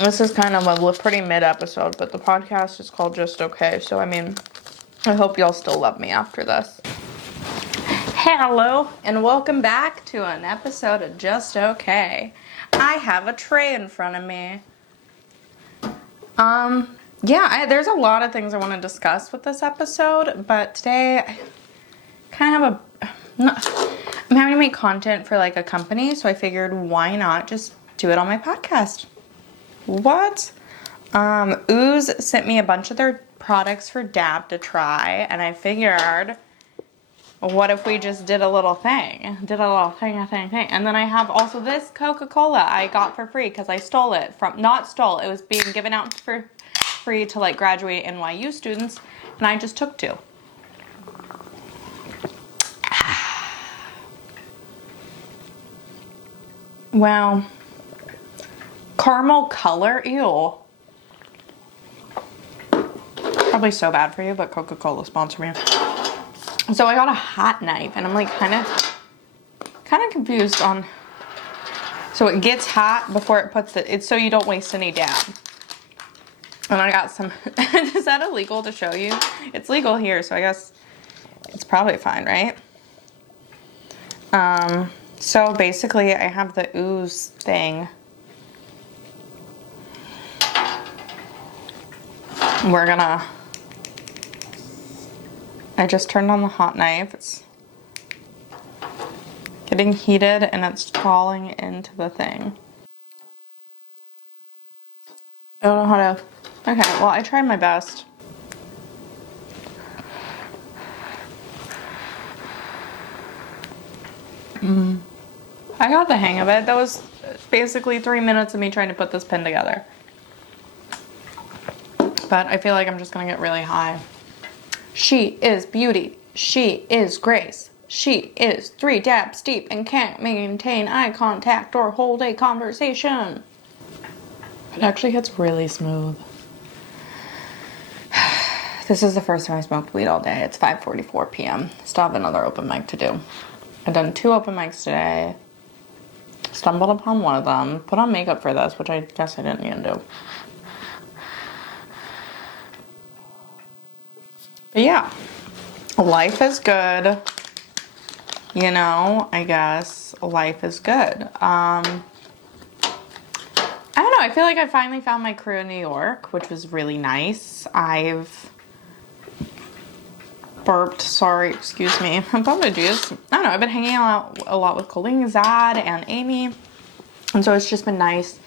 This is kind of a pretty mid episode, but the podcast is called Just Okay. So, I mean, I hope y'all still love me after this. Hello, and welcome back to an episode of Just Okay. I have a tray in front of me. There's a lot of things I want to discuss with this episode, but today I kind of I'm having to make content for like a company, so I figured why not just do it on my podcast. What? Ooze sent me a bunch of their products for Dab to try, and I figured, what if we just did a little thing? Did a little thing. And then I have also this Coca-Cola I got for free because I stole it from, it was being given out for free to like graduate NYU students, and I just took 2. Wow. Caramel color, ew. Probably so bad for you, but Coca-Cola sponsor me. So I got a hot knife, and I'm like kind of confused on. So it gets hot before it puts it's so you don't waste any dab. And I got some. Is that illegal to show you? It's legal here, so I guess it's probably fine, right? So basically, I have the Ooze thing. I just turned on the hot knife. It's getting heated and it's falling into the thing. I don't know how to. Okay, well, I tried my best. I got the hang of it. That was basically 3 minutes of me trying to put this pen together. But I feel like I'm just gonna get really high. She is beauty. She is grace. She is 3 dabs deep and can't maintain eye contact or hold a conversation. It actually gets really smooth. This is the first time I smoked weed all day. It's 5:44 p.m. Still have another open mic to do. I've done 2 open mics today. Stumbled upon one of them. Put on makeup for this, which I guess I didn't need to do. But yeah, life is good. You know, I guess life is good. I don't know. I feel like I finally found my crew in New York, which was really nice. I've burped. Sorry, excuse me. Apologies. I don't know. I've been hanging out a lot with Colleen, Zad, and Amy. And so it's just been nice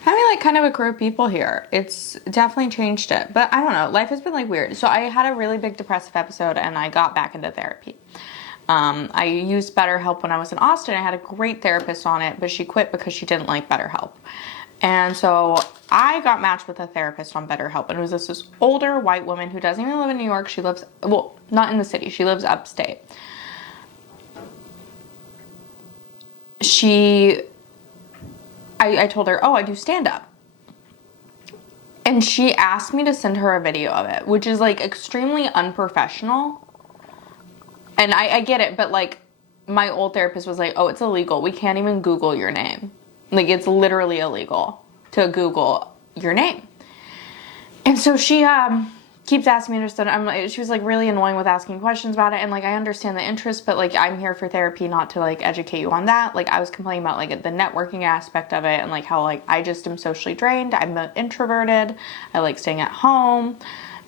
having like kind of a crew of people here. It's definitely changed it. But I don't know. Life has been like weird. So I had a really big depressive episode and I got back into therapy. I used BetterHelp when I was in Austin. I had a great therapist on it, but she quit because she didn't like BetterHelp. And so I got matched with a therapist on BetterHelp. And it was this older white woman who doesn't even live in New York. She lives, well, not in the city. She lives upstate. I told her, oh, I do stand-up. And she asked me to send her a video of it, which is like extremely unprofessional. And I get it, but like my old therapist was like, oh, it's illegal. We can't even Google your name. Like it's literally illegal to Google your name. And so she keeps asking me to send. She was like really annoying with asking questions about it, and like I understand the interest, but like I'm here for therapy, not to like educate you on that. Like I was complaining about like the networking aspect of it, and like how like I just am socially drained. I'm introverted. I like staying at home,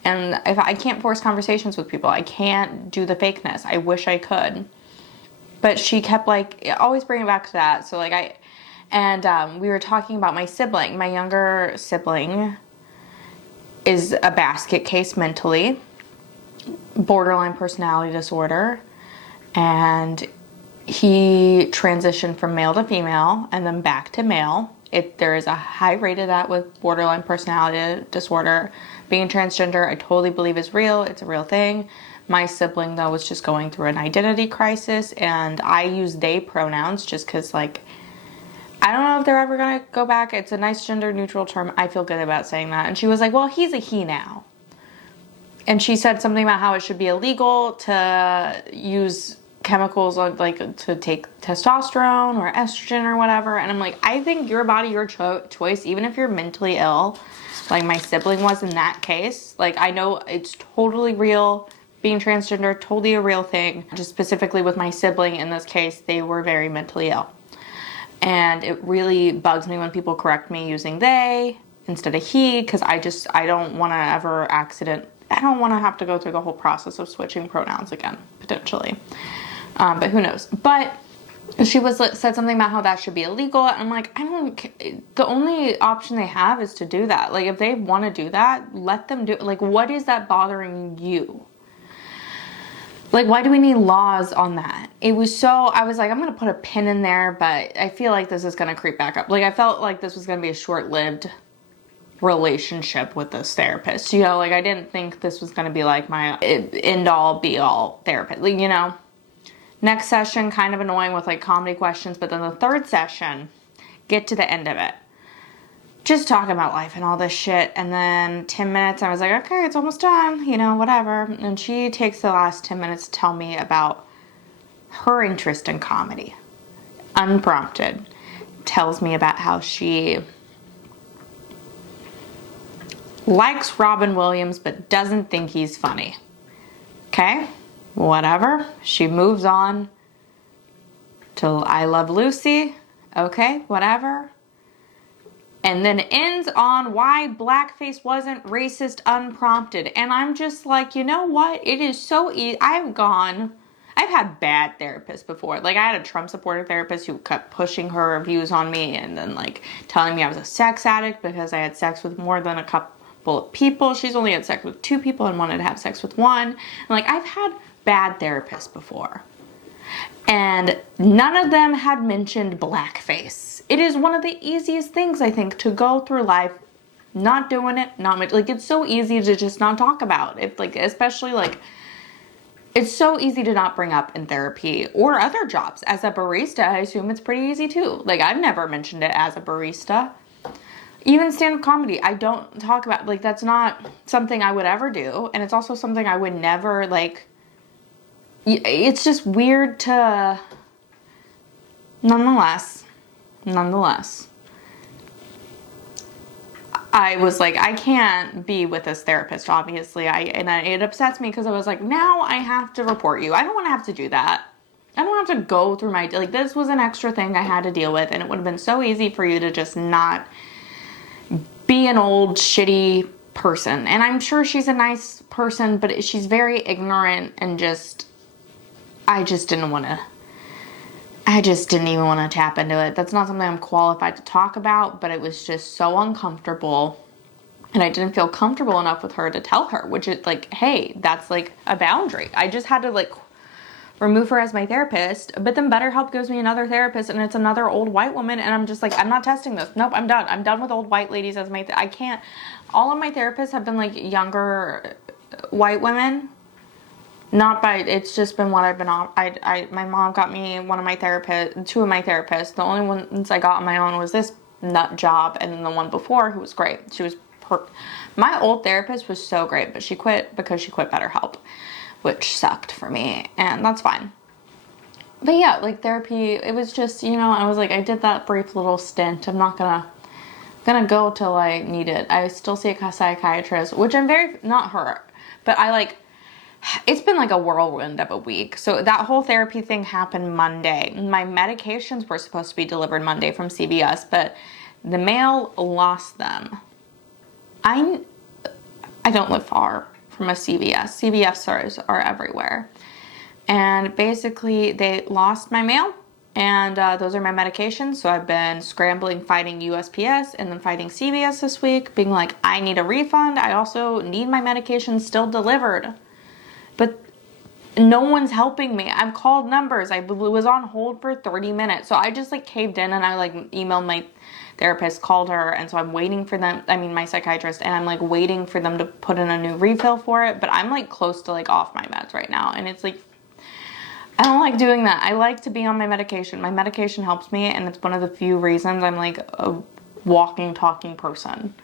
and if I can't force conversations with people, I can't do the fakeness. I wish I could, but she kept like always bringing it back to that. So like we were talking about my sibling, my younger sibling. Is a basket case mentally, borderline personality disorder, and he transitioned from male to female and then back to male. There is a high rate of that with borderline personality disorder. Being transgender, I totally believe is real. It's a real thing. My sibling, though, was just going through an identity crisis, and I use they pronouns just because, like, I don't know if they're ever going to go back. It's a nice gender neutral term. I feel good about saying that. And she was like, well, he's a he now. And she said something about how it should be illegal to use chemicals like to take testosterone or estrogen or whatever. And I'm like, I think your body, your choice, even if you're mentally ill, like my sibling was in that case. Like, I know it's totally real. Being transgender, totally a real thing. Just specifically with my sibling in this case, they were very mentally ill. And it really bugs me when people correct me using they instead of he, because I don't want to ever I don't want to have to go through the whole process of switching pronouns again, potentially. But who knows? But she said something about how that should be illegal. And I'm like, the only option they have is to do that. Like, if they want to do that, let them do it. Like, what is that bothering you? Like, why do we need laws on that? I was like, I'm going to put a pin in there, but I feel like this is going to creep back up. Like, I felt like this was going to be a short-lived relationship with this therapist. You know, like, I didn't think this was going to be like my end-all, be-all therapist. Like, you know, next session, kind of annoying with, like, comedy questions. But then the third session, get to the end of it. Just talking about life and all this shit. And then 10 minutes, I was like, okay, it's almost done, you know, whatever. And she takes the last 10 minutes to tell me about her interest in comedy. Unprompted. Tells me about how she likes Robin Williams but doesn't think he's funny. Okay, whatever. She moves on to I Love Lucy. Okay, whatever. And then ends on why blackface wasn't racist unprompted. And I'm just like, you know what? It is so easy. I've had bad therapists before. Like, I had a Trump supporter therapist who kept pushing her views on me and then, like, telling me I was a sex addict because I had sex with more than a couple of people. She's only had sex with 2 people and wanted to have sex with 1. And, like, I've had bad therapists before. And none of them had mentioned blackface. It is one of the easiest things, I think, to go through life not doing it, like, it's so easy to just not talk about it. Like, especially, like, it's so easy to not bring up in therapy or other jobs. As a barista, I assume it's pretty easy too. Like, I've never mentioned it as a barista. Even stand-up comedy, I don't talk about, like, that's not something I would ever do. And it's also something I would never, like, it's just weird to, nonetheless, I was like, I can't be with this therapist, obviously. It upsets me because I was like, now I have to report you. I don't want to have to do that. I don't have to go through like, this was an extra thing I had to deal with, and it would have been so easy for you to just not be an old, shitty person. And I'm sure she's a nice person, but she's very ignorant and I just didn't even want to tap into it. That's not something I'm qualified to talk about, but it was just so uncomfortable. And I didn't feel comfortable enough with her to tell her, which is like, hey, that's like a boundary. I just had to like remove her as my therapist. But then BetterHelp gives me another therapist, and it's another old white woman. And I'm just like, I'm not testing this. Nope, I'm done. I'm done with old white ladies as my, I can't. All of my therapists have been like younger white women. Not by, it's just been what I've been on. My mom got me 2 of my therapists. The only ones I got on my own was this nut job, and then the one before, who was great. She was my old therapist was so great, but she quit because she quit BetterHelp, which sucked for me, and that's fine. But yeah, like therapy, it was just, you know, I was like, I did that brief little stint. I'm not gonna go till I need it. I still see a psychiatrist, which I'm not her, but it's been like a whirlwind of a week. So that whole therapy thing happened Monday. My medications were supposed to be delivered Monday from CVS, but the mail lost them. I don't live far from a CVS. CVS stores are everywhere. And basically they lost my mail, and those are my medications. So I've been scrambling, fighting USPS and then fighting CVS this week, being like, I need a refund. I also need my medications still delivered. But no one's helping me. I've called numbers. I was on hold for 30 minutes. So I just like caved in, and I like emailed my therapist, called her. And so I'm waiting for them. I mean, my psychiatrist, and I'm like waiting for them to put in a new refill for it. But I'm like close to like off my meds right now. And it's like, I don't like doing that. I like to be on my medication. My medication helps me. And it's one of the few reasons I'm like a walking, talking person.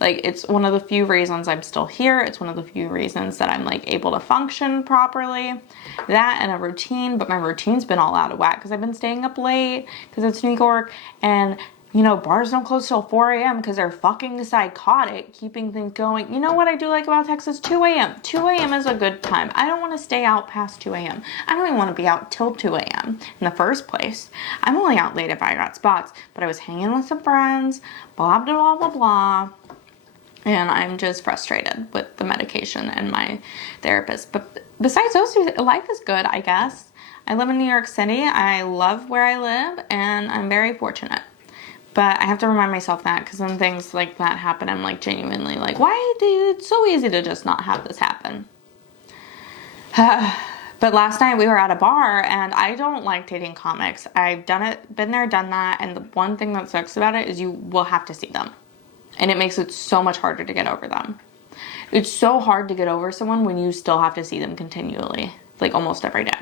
Like, it's one of the few reasons I'm still here. It's one of the few reasons that I'm like able to function properly. That and a routine, but my routine's been all out of whack because I've been staying up late because it's New York, and you know, bars don't close till 4 a.m. because they're fucking psychotic, keeping things going. You know what I do like about Texas? 2 a.m. 2 a.m. is a good time. I don't want to stay out past 2 a.m. I don't even want to be out till 2 a.m. in the first place. I'm only out late if I got spots, but I was hanging with some friends, blah, blah, blah, blah, blah. And I'm just frustrated with the medication and my therapist. But besides those two, life is good, I guess. I live in New York City. I love where I live, and I'm very fortunate. But I have to remind myself that, because when things like that happen, I'm like genuinely like, why do you, it's so easy to just not have this happen. But last night we were at a bar, and I don't like dating comics. I've done it, been there, done that, and the one thing that sucks about it is you will have to see them. And it makes it so much harder to get over them. It's so hard to get over someone when you still have to see them continually, like almost every day.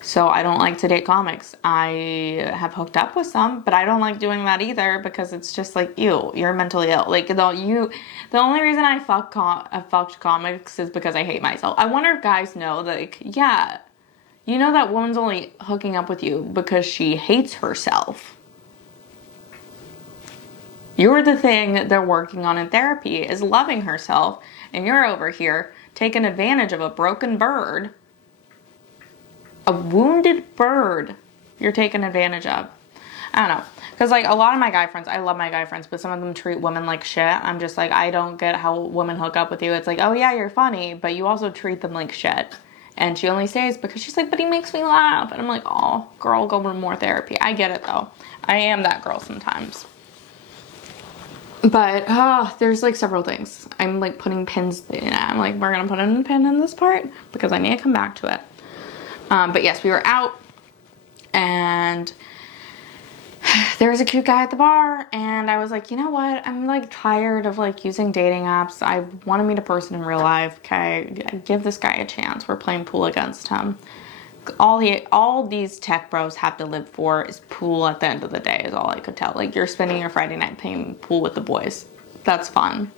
So I don't like to date comics. I have hooked up with some, but I don't like doing that either because it's just like, ew, you're mentally ill. Like, the only reason I fucked comics is because I hate myself. I wonder if guys know that, like, yeah, you know that woman's only hooking up with you because she hates herself. You're the thing that they're working on in therapy is loving herself, and you're over here taking advantage of a broken bird. A wounded bird you're taking advantage of. I don't know. Because, like, a lot of my guy friends, I love my guy friends, but some of them treat women like shit. I'm just like, I don't get how women hook up with you. It's like, oh, yeah, you're funny, but you also treat them like shit. And she only stays because she's like, but he makes me laugh. And I'm like, oh, girl, go to more therapy. I get it, though. I am that girl sometimes. But, there's, like, several things. I'm, like, putting pins in. I'm like, we're going to put a pin in this part because I need to come back to it. But yes, we were out, and there was a cute guy at the bar, and I was like, you know what? I'm like tired of like using dating apps. I want to meet a person in real life. Okay, give this guy a chance. We're playing pool against him. All these tech bros have to live for is pool at the end of the day, is all I could tell. Like, you're spending your Friday night playing pool with the boys. That's fun.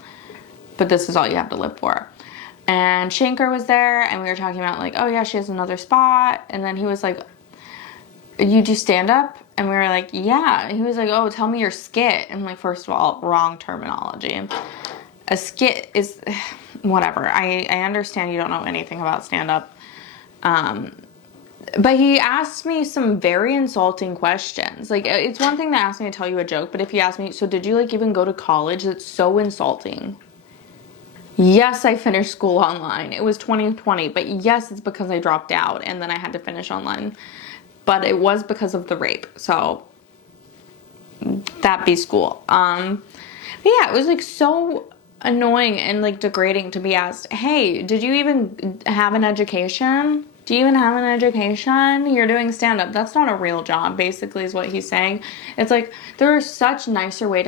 But this is all you have to live for. And Shanker was there, and we were talking about like, oh yeah, she has another spot. And then he was like, you do stand up? And we were like, yeah. And he was like, oh, tell me your skit. And like, first of all, wrong terminology. A skit is whatever. I understand you don't know anything about stand up. But he asked me some very insulting questions. Like, it's one thing to ask me to tell you a joke, but if he asked me, so did you like even go to college? That's so insulting. Yes, I finished school online. It was 2020, but yes, it's because I dropped out and then I had to finish online. But it was because of the rape, so that be school. But yeah, it was like so annoying and like degrading to be asked, hey, did you even have an education? Do you even have an education? You're doing stand-up. That's not a real job, basically, is what he's saying. It's like, there are such nicer ways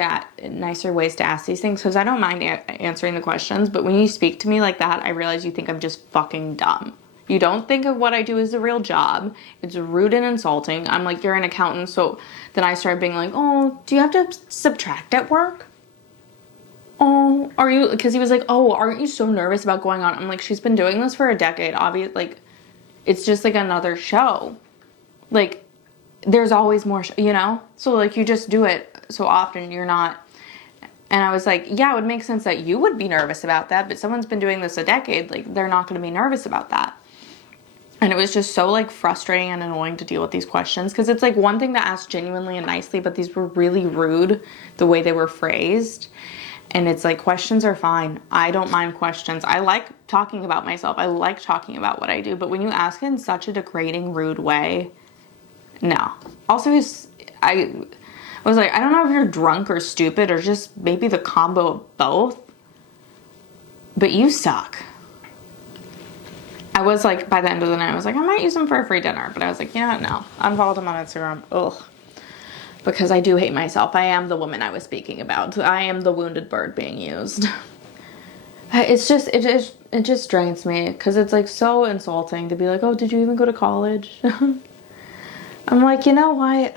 to ask these things, because I don't mind answering the questions, but when you speak to me like that, I realize you think I'm just fucking dumb. You don't think of what I do as a real job. It's rude and insulting. I'm like, you're an accountant, so then I started being like, oh, do you have to subtract at work? Oh, are you, because he was like, oh, aren't you so nervous about going on? I'm like, she's been doing this for a decade, obviously, like, it's just like another show. Like, there's always more, you know? So, like, you just do it so often, you're not. And I was like, yeah, it would make sense that you would be nervous about that, but someone's been doing this a decade, like, they're not going to be nervous about that. And it was just so, like, frustrating and annoying to deal with these questions, because it's, like, one thing to ask genuinely and nicely, but these were really rude, the way they were phrased. And it's like, questions are fine. I don't mind questions. I like talking about myself. I like talking about what I do. But when you ask in such a degrading, rude way, no. Also, I was like, I don't know if you're drunk or stupid or just maybe the combo of both. But you suck. I was like, by the end of the night, I was like, I might use him for a free dinner. But I was like, yeah, no. Unfollowed him on Instagram. Ugh. Because I do hate myself. I am the woman I was speaking about. I am the wounded bird being used. It just drains me, because it's like so insulting to be like, oh, did you even go to college? I'm like, you know what?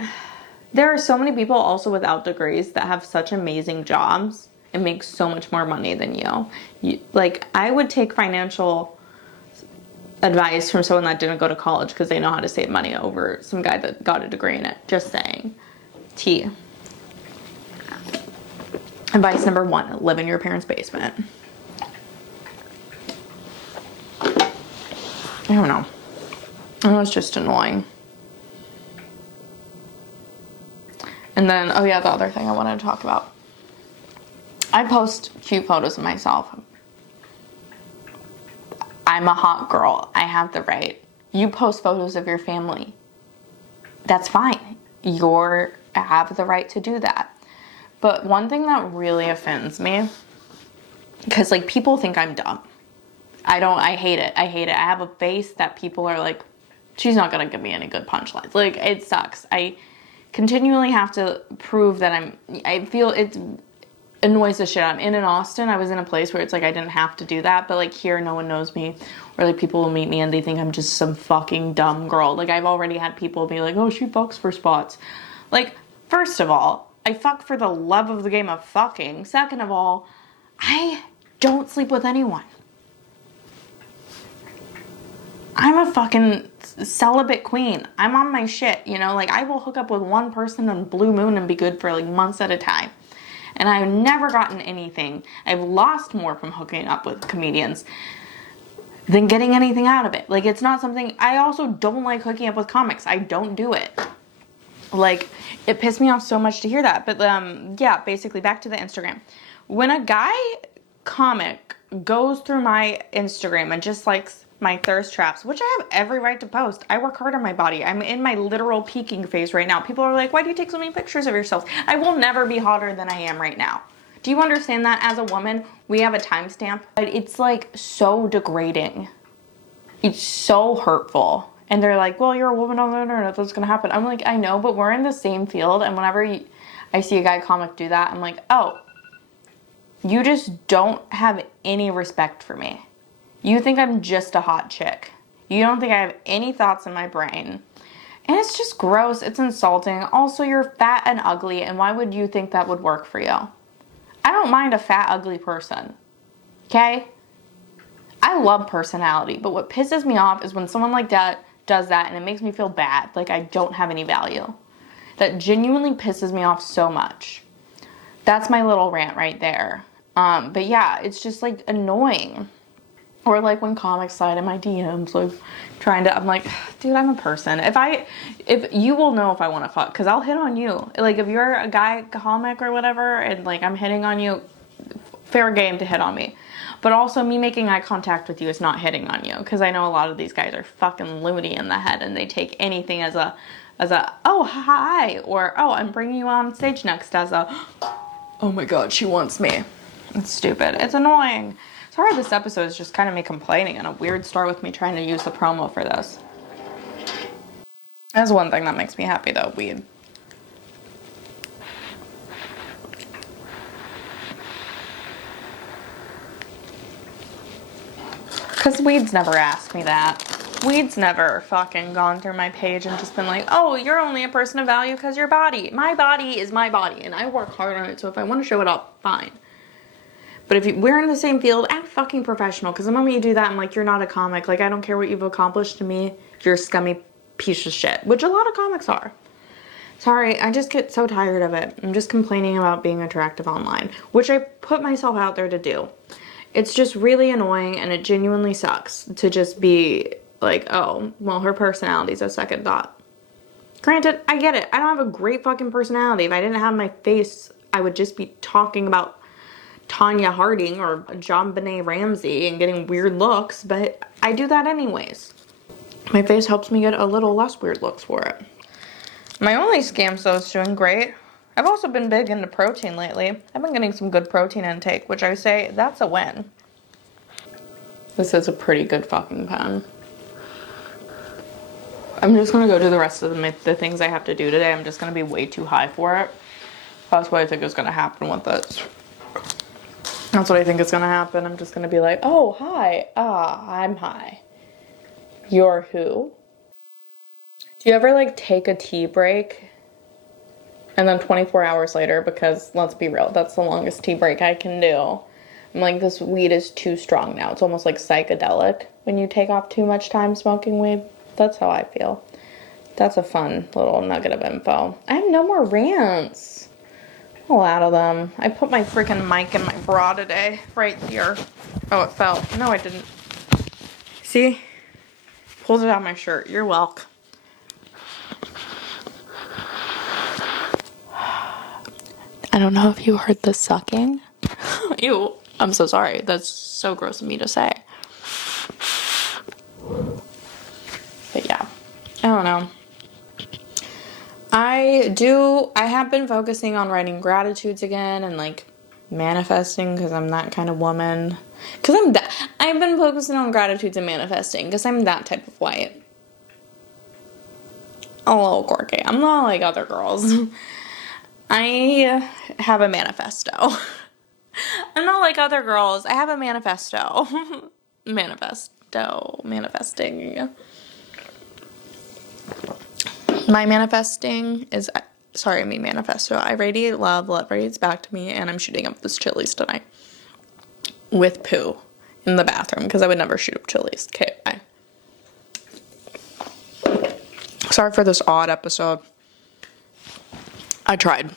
There are so many people also without degrees that have such amazing jobs and make so much more money than you. Like, I would take financial advice from someone that didn't go to college because they know how to save money over some guy that got a degree in it. Just saying. T. Advice number 1, live in your parents' basement. I don't know. It was just annoying. And then, oh yeah, the other thing I wanted to talk about. I post cute photos of myself. I'm a hot girl. I have the right. You post photos of your family. That's fine. You have the right to do that. But one thing that really offends me, because like people think I'm dumb. I hate it. I hate it. I have a face that people are like, she's not gonna give me any good punchlines. Like, it sucks. I continually have to prove that I feel it annoys the shit out of me. And in Austin, I was in a place where it's like I didn't have to do that, but like here, no one knows me, or like people will meet me and they think I'm just some fucking dumb girl. Like, I've already had people be like, oh, she fucks for spots. Like, first of all, I fuck for the love of the game of fucking. Second of all, I don't sleep with anyone. I'm a fucking celibate queen. I'm on my shit, you know? Like, I will hook up with one person on Blue Moon and be good for like months at a time. And I've never gotten anything. I've lost more from hooking up with comedians than getting anything out of it. Like, it's not something... I also don't like hooking up with comics. I don't do it. Like, it pissed me off so much to hear that. But, yeah, basically, back to the Instagram. When a guy comic goes through my Instagram and just likes my thirst traps, which I have every right to post. I work hard on my body. I'm in my literal peaking phase right now. People are like, why do you take so many pictures of yourself? I will never be hotter than I am right now. Do you understand that as a woman, we have a timestamp? But it's like so degrading. It's so hurtful. And they're like, well, you're a woman on the internet, that's gonna happen. I'm like, I know, but we're in the same field. And whenever I see a guy comic do that, I'm like, oh, you just don't have any respect for me. You think I'm just a hot chick. You don't think I have any thoughts in my brain. And it's just gross. It's insulting. Also, you're fat and ugly, and why would you think that would work for you? I don't mind a fat, ugly person. Okay? I love personality, but what pisses me off is when someone like that does that and it makes me feel bad, like I don't have any value. That genuinely pisses me off so much. That's my little rant right there. But yeah, it's just like annoying. Or like when comics slide in my DMs, like I'm like, dude, I'm a person. If you will know if I want to fuck, because I'll hit on you. Like, if you're a guy comic or whatever, and like I'm hitting on you, fair game to hit on me. But also, me making eye contact with you is not hitting on you, because I know a lot of these guys are fucking loony in the head, and they take anything as a oh hi, or oh, I'm bringing you on stage next as a oh my god, she wants me. It's stupid. It's annoying. Sorry, this episode is just kind of me complaining and a weird start with me trying to use the promo for this. That's one thing that makes me happy though, weed. Because weed's never asked me that. Weed's never fucking gone through my page and just been like, oh, you're only a person of value because your body. My body is my body and I work hard on it, so if I want to show it off, fine. But if we're in the same field, act fucking professional. Because the moment you do that, I'm like, you're not a comic. Like, I don't care what you've accomplished to me. You're a scummy piece of shit. Which a lot of comics are. Sorry, I just get so tired of it. I'm just complaining about being attractive online. Which I put myself out there to do. It's just really annoying and it genuinely sucks to just be like, oh, well, her personality's a second thought. Granted, I get it. I don't have a great fucking personality. If I didn't have my face, I would just be talking about Tanya Harding or John Benet Ramsey and getting weird looks, but I do that anyways. My face helps me get a little less weird looks for it. My only scam though is doing great. I've also been big into protein lately. I've been getting some good protein intake, which I say that's a win. This is a pretty good fucking pen. I'm just gonna go do the rest of the things I have to do today. I'm just gonna be way too high for it. That's what I think is gonna happen with this. That's what I think is gonna happen. I'm just gonna be like, oh, hi. I'm high. You're who? Do you ever like take a tea break And then 24 hours later, because let's be real, that's the longest tea break I can do. I'm like, this weed is too strong now. It's almost like psychedelic when you take off too much time smoking weed. That's how I feel. That's a fun little nugget of info. I have no more rants. I'm all out of them. I put my freaking mic in my bra today. Right here. Oh, it fell. No, I didn't. See? Pulled it out of my shirt. You're welcome. I don't know if you heard the sucking. Ew. I'm so sorry. That's so gross of me to say. But yeah. I don't know. I have been focusing on writing gratitudes again and like manifesting because I'm that kind of woman. I've been focusing on gratitudes and manifesting because I'm that type of white. A little quirky. I'm not like other girls. I have a manifesto. I'm not like other girls. I have a manifesto. Manifesting. My manifesting is, manifesto. I radiate love radiates back to me, and I'm shooting up this Chili's tonight. With poo in the bathroom, because I would never shoot up Chili's. Okay, bye. Sorry for this odd episode. I tried.